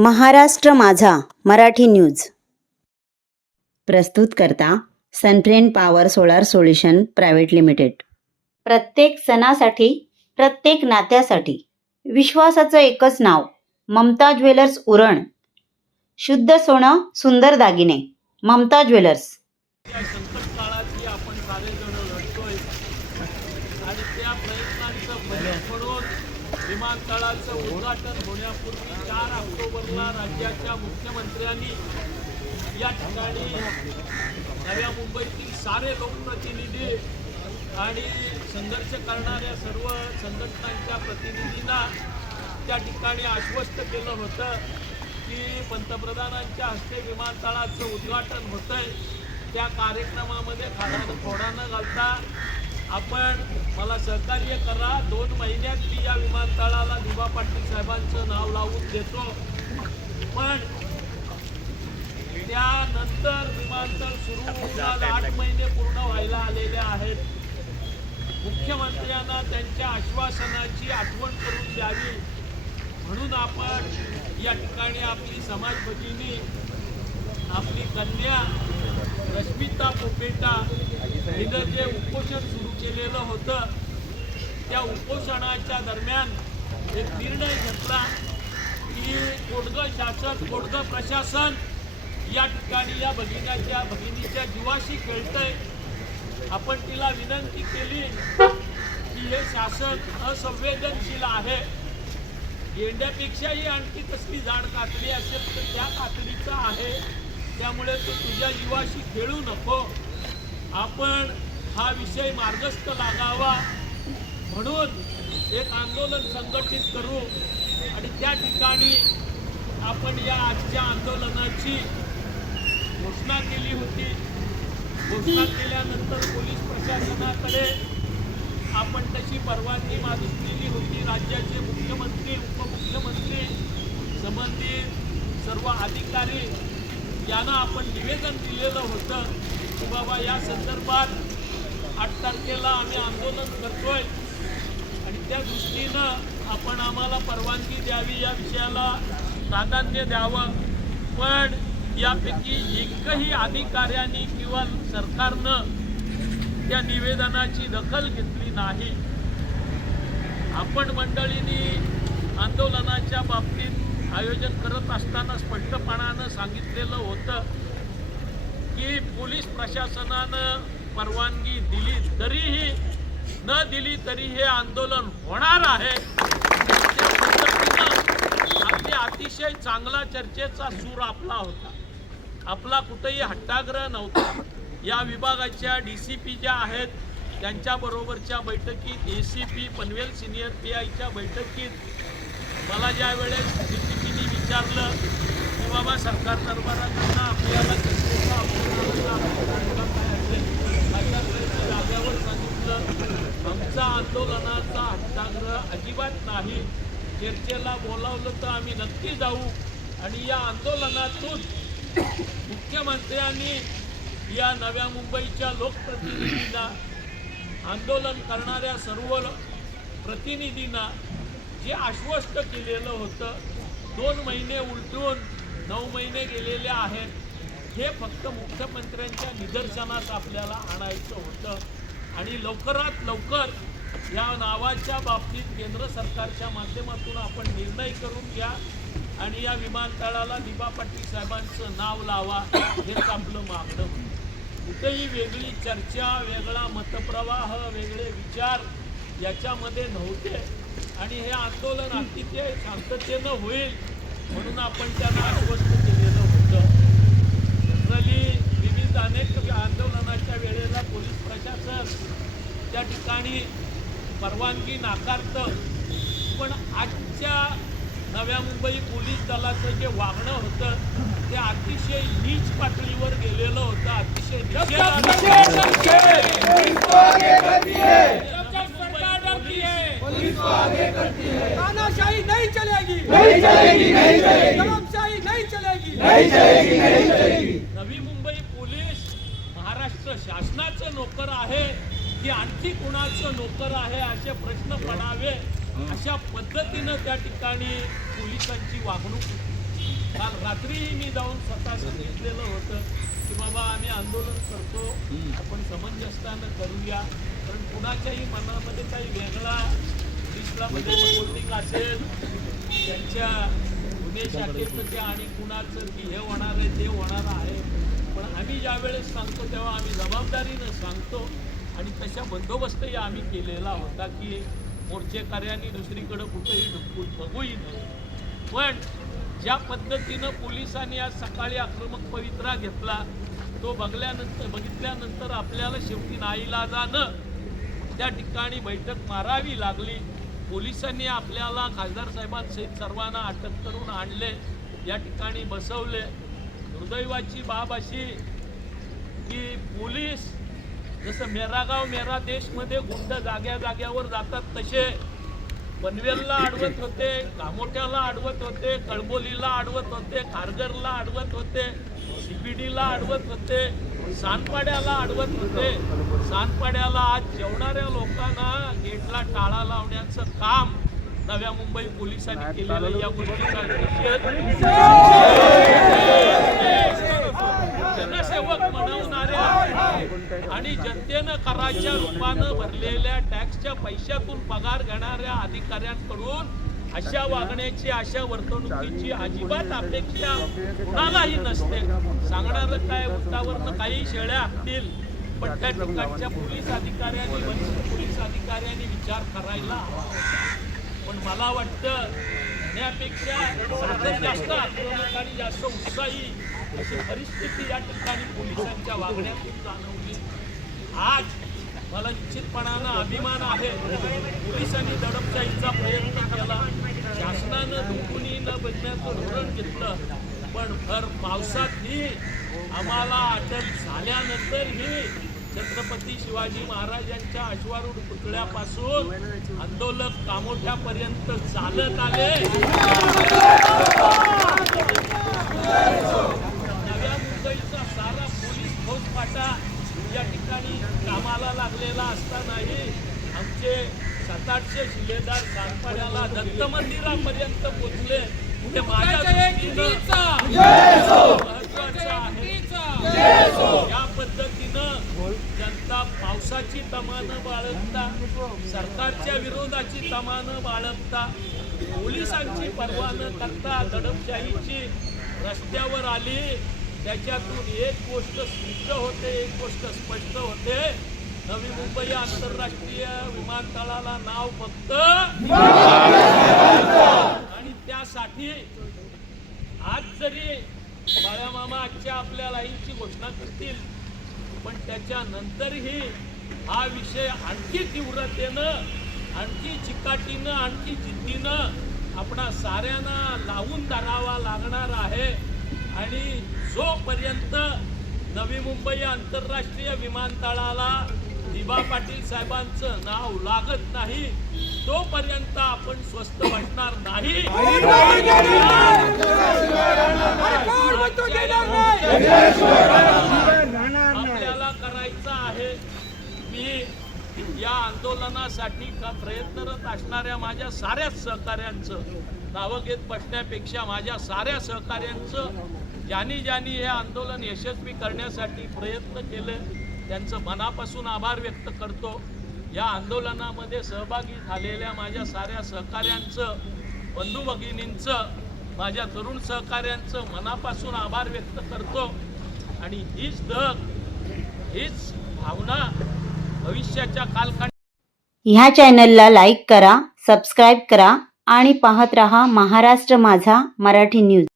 महाराष्ट्र माझा मराठी न्यूज प्रस्तुत करता Sunfriend power solar solution private limited. प्रत्येक सणासाठी, प्रत्येक नात्यासाठी विश्वासाचं एकच नाव, ममता ज्वेलर्स उरण। शुद्ध सोनं, सुंदर दागिने, ममता ज्वेलर्स। या संकट काळात आपण सारेजण लढतोय आणि त्या प्रयत्नांचं फलित म्हणून विमानतळाचं उद्घाटन होण्यापूर्वी 4 ऑक्टोबरला राज्याच्या मुख्यमंत्र्यांनी या ठिकाणी नव्या मुंबईतील सारे लोकप्रतिनिधी आणि संघर्ष करणाऱ्या सर्व संघटनांच्या प्रतिनिधींना त्या ठिकाणी आश्वस्त केलं होतं की पंतप्रधानांच्या हस्ते विमानतळाचं उद्घाटन होतंय। त्या कार्यक्रमामध्ये खोडा न घालता आपण मला सहकार्य करा। 2 महिन्यात मी या विमानतळाला दिबा पाटील साहेबांचं नाव लावून देतो, पण त्यानंतर विमानतळ सुरू होऊन 8 महिने पूर्ण व्हायला आलेले आहेत। मुख्यमंत्र्यांना त्यांच्या आश्वासनाची आठवण करून द्यावी म्हणून आपण या ठिकाणी आपली समाज भगिनी, आपली कन्या रश्मिता पोपेटा हिनं जे उपोषण सुरू केलेलं होतं, त्या उपोषणाच्या दरम्यान एक निर्णय घेतला की कोडगं शासन, कोडगं प्रशासन या ठिकाणी या भगिनीच्या जीवाशी खेळतंय। आपण तिला विनंती केली की हे शासन असंवेदनशील आहे, गेंड्यापेक्षाही आणखी कसली जाड कातडी असेल तर त्या कातडीचा आहे, त्यामुळे तू तुझ्या जीवाशी खेळू नको। आपण हा विषय मार्गस्थ लागावा म्हणून एक आंदोलन संघटित करू आणि त्या ठिकाणी आपण या आजच्या आंदोलनाची घोषणा केली होती। घोषणा केल्यानंतर पोलीस प्रशासनाकडे आपण तशी परवानगी मागितलेली होती। राज्याचे मुख्यमंत्री, उपमुख्यमंत्री, संबंधित सर्व अधिकारी यांना आपण निवेदन दिलेलं होतं की बाबा या संदर्भात 8 तारखेला आम्ही आंदोलन करतोय आणि त्या दृष्टीनं आपण आम्हाला परवानगी द्यावी, या विषयाला प्राधान्य द्यावं। पण यापैकी एकही अधिकाऱ्यांनी किंवा सरकारनं त्या निवेदनाची दखल घेतली नाही। आपण मंडळींनी आंदोलनाच्या बाबतीत आयोजन करत असताना स्पष्टपणानं सांगितलेलं होतं की पोलीस प्रशासनानं परवानगी दिली तरीही न दिली तरी हे आंदोलन होणार आहे। त्या पद्धतीनं आपली अतिशय चांगला चर्चेचा सूर आपला होता, आपला कुठेही हट्टाग्रह नव्हता। या विभागाच्या DCP ज्या आहेत त्यांच्याबरोबरच्या बैठकीत, ACP पनवेल सिनियर PIच्या बैठकीत मला ज्या वेळेस DCPनी विचारलं की बाबा सरकार दरबाराकडनं आपल्याला चर्चेचा काय असेल, जाग्यावर सांगितलं आमचा आंदोलनाचा हट्टाग्रह अजिबात नाही, चर्चेला बोलावलं तर आम्ही नक्की जाऊ आणि या आंदोलनातून मुख्यमंत्र्यांनी या नव्या मुंबईच्या लोकप्रतिनिधींना, आंदोलन करणाऱ्या सर्व प्रतिनिधींना जे आश्वस्त केलेलं होतं, 2 महिने उलटून 9 महिने गेलेले आहेत, हे फक्त मुख्यमंत्र्यांच्या निदर्शनास आपल्याला आणायचं होतं आणि लवकरात लवकर या नावाच्या बाबतीत केंद्र सरकारच्या माध्यमातून आपण निर्णय करून घ्या आणि या विमानतळाला दिबा पाटील साहेबांचं नाव लावा, हेच आपलं मागणं। कुठेही वेगळी चर्चा, वेगळा मतप्रवाह, वेगळे विचार याच्यामध्ये नव्हते आणि हे आंदोलन अतिशय शांततेनं होईल म्हणून आपण त्यांना आश्वस्त केलेलं होतं। जनरली विविध अनेक आंदोलनाच्या वेळेला पोलीस प्रशासन त्या ठिकाणी परवानगी नाकारतं, पण आजच्या नव्या मुंबई पोलीस दलाचं जे वागणं होतं ते अतिशय नीच पातळीवर गेलेलं होतं, अतिशय तानाशाही नहीं चलेगी, नहीं चलेगी, नहीं चलेगी, दमनशाही नहीं चलेगी, नहीं चलेगी, नहीं चलेगी। नवी मुंबई पोलीस महाराष्ट्र शासनाचं नोकर आहे की आणखी कुणाचं नोकर आहे असे प्रश्न पडावे अशा पद्धतीनं त्या ठिकाणी पोलिसांची वागणूक होती। काल रात्रीही मी जाऊन स्वतः सांगितलेलं होतं की बाबा आम्ही आंदोलन करतो, आपण समंजसपणे करूया, कारण कुणाच्याही मनामध्ये काही वेगळा इस्लामध्ये वोटिंग असेल त्यांच्या गुन्हे शाखेचं ते आणि कुणाचं की हे होणार आहे ते होणार आहे, पण आम्ही ज्यावेळेस सांगतो तेव्हा आम्ही जबाबदारीनं सांगतो आणि तशा बंदोबस्तही आम्ही केलेला होता की मोर्चेकऱ्यांनी दुसरीकडं कुठेही ढुकून बघूही नये. पण ज्या पद्धतीनं पोलिसांनी आज सकाळी आक्रमक पवित्रा घेतला तो बघितल्यानंतर आपल्याला शेवटी नाईलाजानं त्या ठिकाणी बैठक मारावी लागली. पोलिसांनी आपल्याला खासदार साहेबांसहित सर्वांना अटक करून आणले, या ठिकाणी बसवले. दुर्दैवाची बाब अशी की पोलीस जसं मेरा गाव मेरा देशमध्ये गुंड जाग्यावर जातात तसे पनवेलला अडवत होते, कामोठ्याला अडवत होते, कळबोलीला अडवत होते, खारघरला अडवत होते, CBDला अडवत होते, सानपाड्याला अडवत होते. सानपाड्याला आज जेवणाऱ्या लोकांना गेटला टाळा लावण्याचं काम नव्या मुंबई पोलिसांनी केलेलं, या गोष्टीचा निषेध जनसेवक म्हणवणाऱ्या आणि जनतेनं कराच्या रूपानं भरलेल्या टॅक्सच्या पैशातून पगार घेणाऱ्या अधिकाऱ्यांकडून अशा वागण्याची, अशा वर्तणुकीची अजिबात अपेक्षा कुणालाही नसते. सांगणारं काय, उतावरनं काही शेळ्या हाकतील, पण त्या ठिकाणच्या पोलीस अधिकाऱ्यांनी, वरिष्ठ पोलीस अधिकाऱ्यांनी विचार करायला हवा. पण मला वाटतं त्यापेक्षा साधन जास्त आक्रमक आणि जास्त उत्साही अशी परिस्थिती या ठिकाणी पोलिसांच्या वागण्यातून जाणवली. आज मला निश्चितपणानं अभिमान आहे, पोलिसांनी दडपशाहीचा प्रयत्न केला, शासनानं दुखुनी न बघण्याचं धोरण घेतलं, पण भर पावसातही आम्हाला अटक झाल्यानंतरही छत्रपती शिवाजी महाराजांच्या अश्वारूढ पुतळ्यापासून आंदोलक कामोठ्यापर्यंत चालत आले. नव्या मुंबईचा सारा पोलीस फौजफाटा या ठिकाणी कामाला लागलेला असतानाही आमचे 700-800 शिलेदार सानपाड्याला दत्त मंदिरापर्यंत पोहोचले. ते माझ्या दृष्टीनं महत्वाचं आहे. या पद्धतीनं जनता पावसाची तमानं बाळगता, सरकारच्या विरोधाची तमानं बाळगता, पोलिसांची पर्वा न करता दडपशाहीची रस्त्यावर आली. त्याच्यातून एक गोष्ट स्पष्ट होते, एक गोष्ट स्पष्ट होते, नवी मुंबई आंतरराष्ट्रीय विमानतळाला नाव फक्त आणि त्यासाठी आज जरी बाळामामा आजच्या आपल्या लाईनची घोषणा करतील, पण त्याच्यानंतरही हा विषय आणखी तीव्रतेनं, आणखी चिकाटीनं, आणखी जिद्दीनं आपणा साऱ्यांना लावून धरावा लागणार आहे. आणि जोपर्यंत नवी मुंबई आंतरराष्ट्रीय विमानतळाला दिबा पाटील साहेबांचं नाव लागत नाही तोपर्यंत आपण स्वस्थ बसणार नाही. आपल्याला करायचं आहे. मी या आंदोलनासाठी का प्रयत्नरत असणाऱ्या माझ्या साऱ्याच सहकाऱ्यांचं नावं घेत बसण्यापेक्षा माझ्या साऱ्या सहकाऱ्यांचं, ज्यांनी हे आंदोलन यशस्वी करण्यासाठी प्रयत्न केले, त्यांचं मनापासून आभार व्यक्त करतो. या आंदोलनामध्ये सहभागी झालेल्या माझ्या साऱ्या सहकाऱ्यांचं, बंधू भगिनींचं, माझ्या तरुण सहकाऱ्यांचं मनापासून आभार व्यक्त करतो. आणि हीच धग, हीच भावना भविष्याच्या कालखंडात. ह्या चॅनलला लाईक करा, सबस्क्राईब करा आणि पाहत रहा महाराष्ट्र माझा मराठी न्यूज.